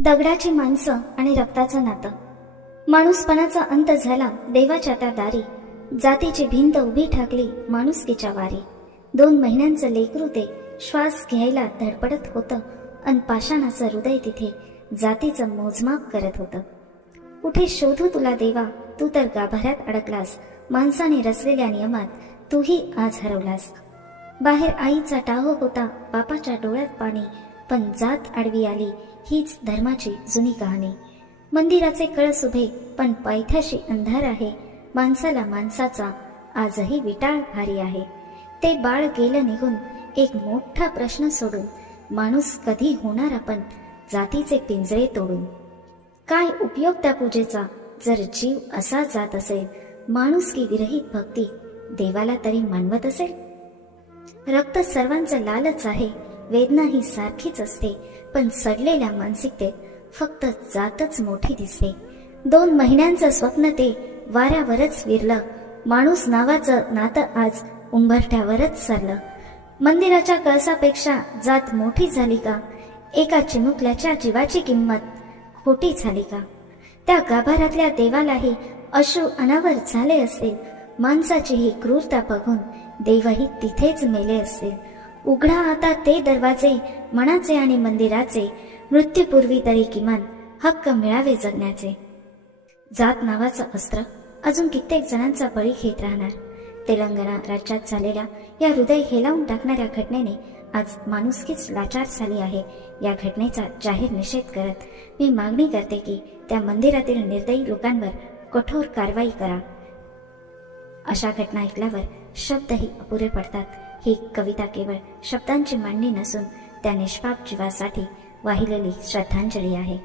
दगडाची माणसं आणि रक्ताचं नातं. माणूसपणाचा अंत झाला देवाच्या त्या दारी. जातीची भिंत उभी ठाकली माणुसकीच्या वारी. 2 महिन्यांचं लेकरू ते श्वास घ्यायला धडपडत होतं अन पाषाणाचं हृदय तिथे जातीचं मोजमाप करत होतं. कुठे शोधू तुला देवा, तू तर गाभाऱ्यात अडकलास. माणसाने रचलेल्या नियमात तूही आज हरवलास. बाहेर आईचा टाहो होता, बापाच्या डोळ्यात पाणी, पण जात आडवी आली हीच धर्माची जुनी कहाणी. मंदिराचे कळस उभे पण पायथ्याशी अंधार आहे. माणसाला माणसाचा आजही विटाळ भारी आहे. ते बाळ गेलं निघून एक मोठा प्रश्न सोडून, माणूस कधी होणार आपण जातीचे पिंजरे तोडून. काय उपयोग त्या पूजेचा जर जीव असा जात असेल. माणुसकी विरहित भक्ती देवाला तरी मानवत असेल. रक्त सर्वांचं लालच आहे, वेदना ही सारखीच असते, पण सडलेल्या मानसिकतेत फक्त जातच मोठी दिसते. 2 महिन्यांचं स्वप्न ते वाऱ्यावरच विरलं. माणूस नावाचं नातं आज उंबरठ्यावरच सरलं. मंदिराच्या कळसापेक्षा जात मोठी झाली का? एका चिमुकल्याच्या जीवाची किंमत खोटी झाली का? त्या गाभाऱ्यातल्या देवालाही अश्रू अनावर झाले असतील. माणसाची ही क्रूरता बघून देवही तिथेच मेले असतील. उघडा आता ते दरवाजे मनाचे आणि मंदिराचे, मृत्यूपूर्वी तरी किमान हक्क मिळावे जगण्याचे. जात नावाचं अस्त्र अजून कित्येक जणांचा बळी घेत राहणार. तेलंगणा राज्यात झालेल्या या हृदय हेलावून टाकणाऱ्या घटनेने आज माणुसकीच लाचार झाली आहे. या घटनेचा जाहीर निषेध करत मी मागणी करते की त्या मंदिरातील निर्दयी लोकांवर कठोर कारवाई करा. अशा घटना ऐकल्यावर शब्दही अपुरे पडतात. ही कविता केवळ शब्दांची मांडणी नसून त्या निष्पाप जीवासाठी वाहिलेली श्रद्धांजली आहे.